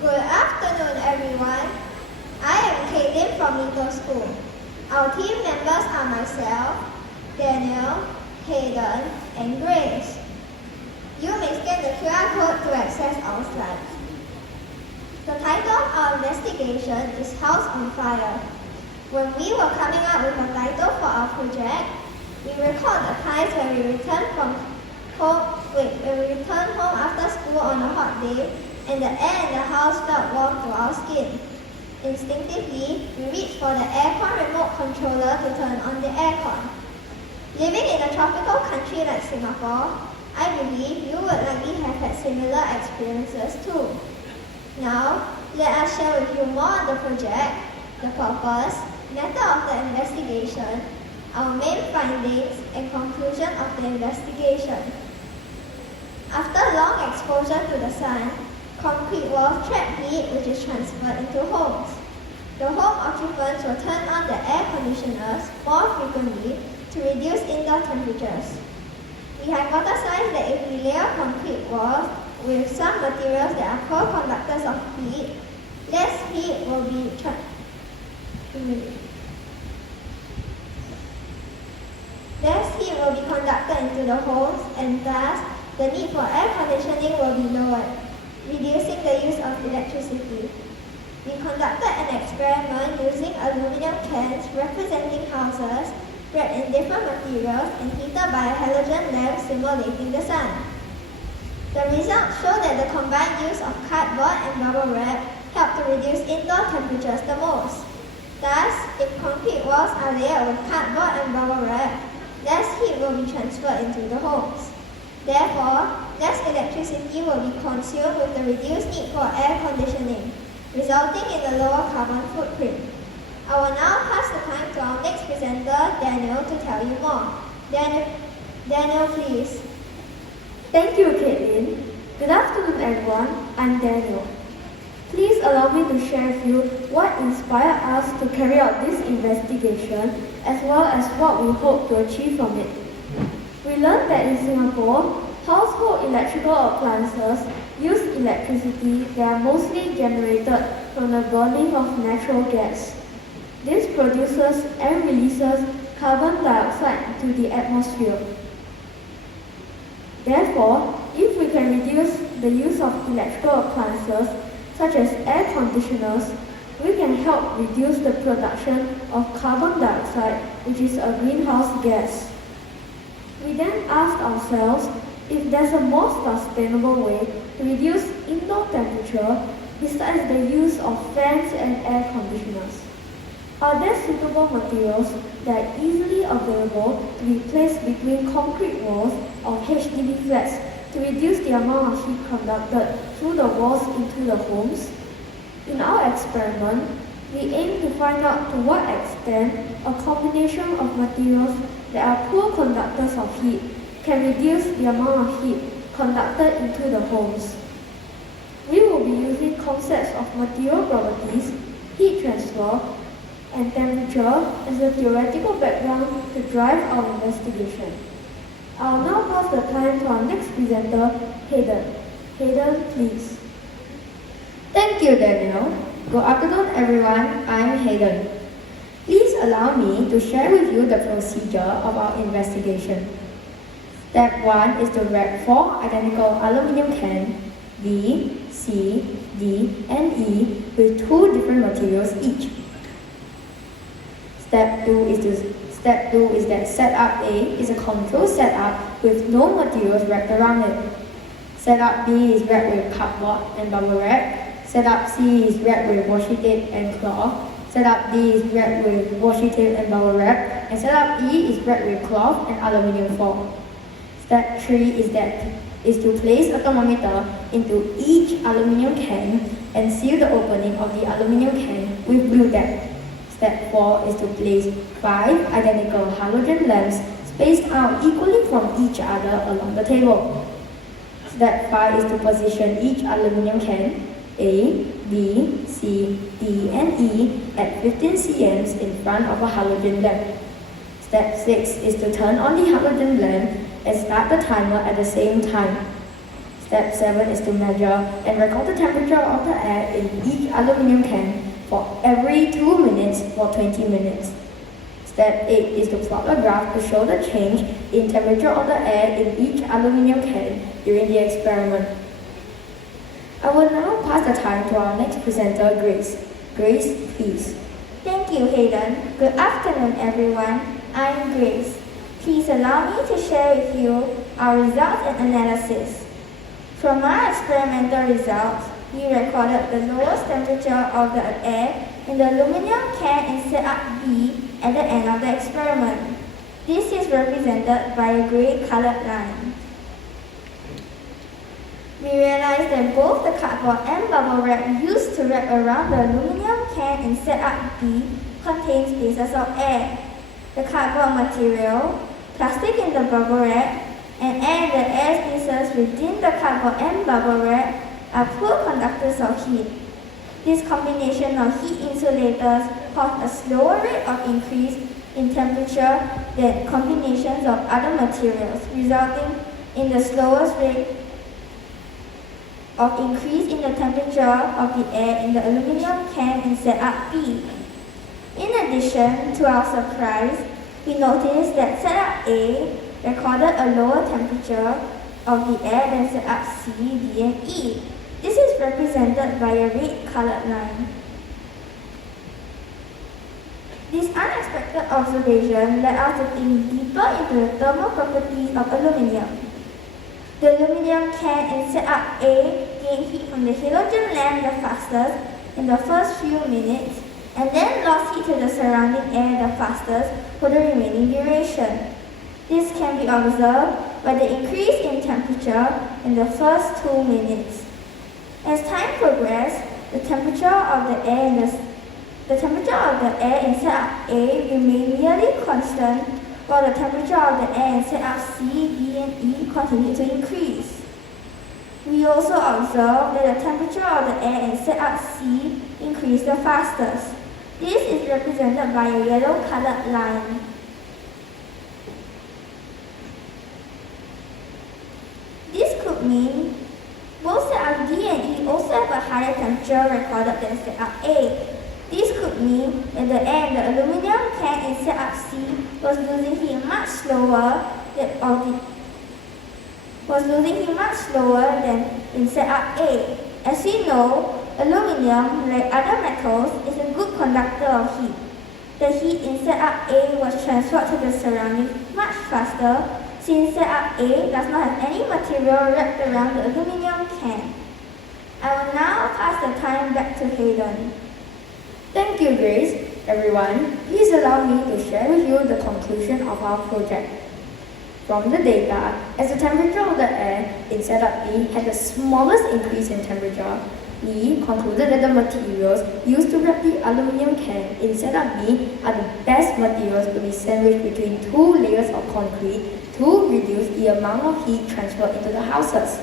Good afternoon, everyone. I am Caitlin from Little School. Our team members are myself, Daniel, Hayden, and Grace. You may scan the QR code to access our slides. The title of our investigation is House on Fire. When we were coming up with a title for our project, we recalled the times when we returned home after school on a hot day and the air in the house felt warm to our skin. Instinctively, we reached for the aircon remote controller to turn on the aircon. Living in a tropical country like Singapore, I believe you would likely have had similar experiences too. Now, let us share with you more on the project, the purpose, method of the investigation, our main findings, and conclusion of the investigation. After long exposure to the sun, concrete walls trap heat which is transferred into homes. The home occupants will turn on the air conditioners more frequently to reduce indoor temperatures. We hypothesized that if we layer concrete walls with some materials that are poor conductors of heat, less heat will be conducted into the homes, and thus the need for air conditioning will be lowered, reducing the use of electricity. We conducted an experiment using aluminum cans representing houses wrapped in different materials and heated by a halogen lamp simulating the sun. The results show that the combined use of cardboard and bubble wrap helped to reduce indoor temperatures the most. Thus, if concrete walls are layered with cardboard and bubble wrap, less heat will be transferred into the homes. Therefore, less electricity will be consumed with the reduced need for air conditioning, resulting in a lower carbon footprint. I will now pass the time to our next presenter, Daniel, to tell you more. Daniel, please. Thank you, Caitlin. Good afternoon, everyone. I'm Daniel. Please allow me to share with you what inspired us to carry out this investigation, as well as what we hope to achieve from it. We learned that in Singapore, household electrical appliances use electricity that are mostly generated from the burning of natural gas. This produces and releases carbon dioxide into the atmosphere. Therefore, if we can reduce the use of electrical appliances, such as air conditioners, we can help reduce the production of carbon dioxide, which is a greenhouse gas. We then asked ourselves if there's a more sustainable way to reduce indoor temperature besides the use of fans and air conditioners. Are there suitable materials that are easily available to be placed between concrete walls of HDB flats to reduce the amount of heat conducted through the walls into the homes? In our experiment, we aim to find out to what extent a combination of materials that are poor conductors of heat can reduce the amount of heat conducted into the homes. We will be using concepts of material properties, heat transfer, and temperature as a theoretical background to drive our investigation. I will now pass the time to our next presenter, Hayden. Hayden, please. Thank you, Daniel. Good afternoon, everyone. I'm Hayden. Please allow me to share with you the procedure of our investigation. Step 1 is to wrap 4 identical aluminum cans, B, C, D, and E, with 2 different materials each. Step 2 is that setup A is a control setup with no materials wrapped around it. Setup B is wrapped with cardboard and bubble wrap. Setup C is wrapped with washi tape and cloth. Setup D is wrapped with washi tape and bubble wrap. And setup E is wrapped with cloth and aluminium foil. Step 3 is to place a thermometer into each aluminium can and seal the opening of the aluminium can with glue tape. Step 4 is to place 5 identical halogen lamps spaced out equally from each other along the table. Step 5 is to position each aluminium can, A, B, C, D, and E, at 15 cm in front of a halogen lamp. Step 6 is to turn on the halogen lamp and start the timer at the same time. Step 7 is to measure and record the temperature of the air in each aluminum can for every 2 minutes for 20 minutes. Step 8 is to plot a graph to show the change in temperature of the air in each aluminum can during the experiment. I will now pass the time to our next presenter, Grace. Grace, please. Thank you, Hayden. Good afternoon, everyone. I'm Grace. Please allow me to share with you our results and analysis. From our experimental results, we recorded the lowest temperature of the air in the aluminum can in setup B at the end of the experiment. This is represented by a grey colored line. We realized that both the cardboard and bubble wrap used to wrap around the aluminum can in setup B contains spaces of air. The cardboard material, plastic in the bubble wrap, and air in the air spaces within the cardboard and bubble wrap are poor conductors of heat. This combination of heat insulators caused a slower rate of increase in temperature than combinations of other materials, resulting in the slowest rate of increase in the temperature of the air in the aluminum can in setup B. In addition, to our surprise, we noticed that setup A recorded a lower temperature of the air than setup C, D, and E. This is represented by a red colored line. This unexpected observation led us to think deeper into the thermal properties of aluminium. The aluminium can in setup A gained heat from the halogen lamp the fastest in the first few minutes and then lost heat to the surrounding air the fastest for the remaining duration. This can be observed by the increase in temperature in the first 2 minutes. As time progressed, the temperature of the air in setup A remained nearly constant, while the temperature of the air in setup C, D, and E continued to increase. We also observed that the temperature of the air in setup C increased the fastest. This is represented by a yellow colored line. This could mean both setup D and E also have a higher temperature recorded than setup A. This could mean that the air in the aluminum can in setup C was losing heat much slower than in setup A. As we know, aluminum, like other metals, is a good conductor of heat. The heat in setup A was transferred to the surroundings much faster since setup A does not have any material wrapped around the aluminum can. I will now pass the time back to Hayden. Thank you, Grace. Everyone, please allow me to share with you the conclusion of our project. From the data, as the temperature of the air in setup B had the smallest increase in temperature, we concluded that the materials used to wrap the aluminum can in setup B are the best materials to be sandwiched between 2 layers of concrete to reduce the amount of heat transferred into the houses.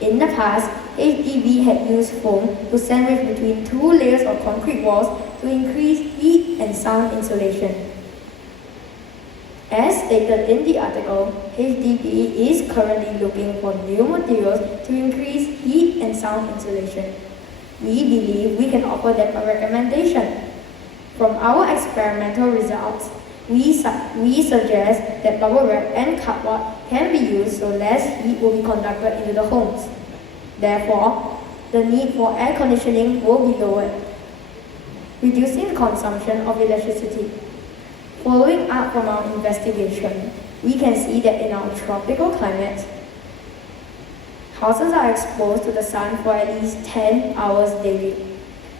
In the past, HDB had used foam to sandwich between 2 layers of concrete walls to increase heat and sound insulation. As stated in the article, HDB is currently looking for new materials to increase heat and sound insulation. We believe we can offer them a recommendation. From our experimental results, we suggest that bubble wrap and cardboard can be used so less heat will be conducted into the homes. Therefore, the need for air conditioning will be lowered, reducing the consumption of electricity. Following up from our investigation, we can see that in our tropical climate, houses are exposed to the sun for at least 10 hours daily.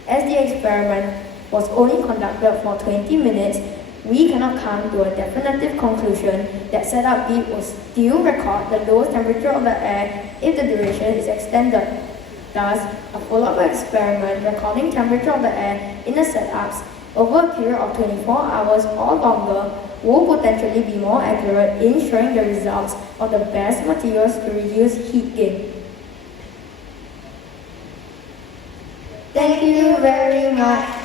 As the experiment was only conducted for 20 minutes, we cannot come to a definitive conclusion that setup B will still record the lowest temperature of the air if the duration is extended. Thus, a follow-up experiment recording temperature of the air in the setups over a period of 24 hours or longer will potentially be more accurate in showing the results of the best materials to reduce heat gain. Thank you very much.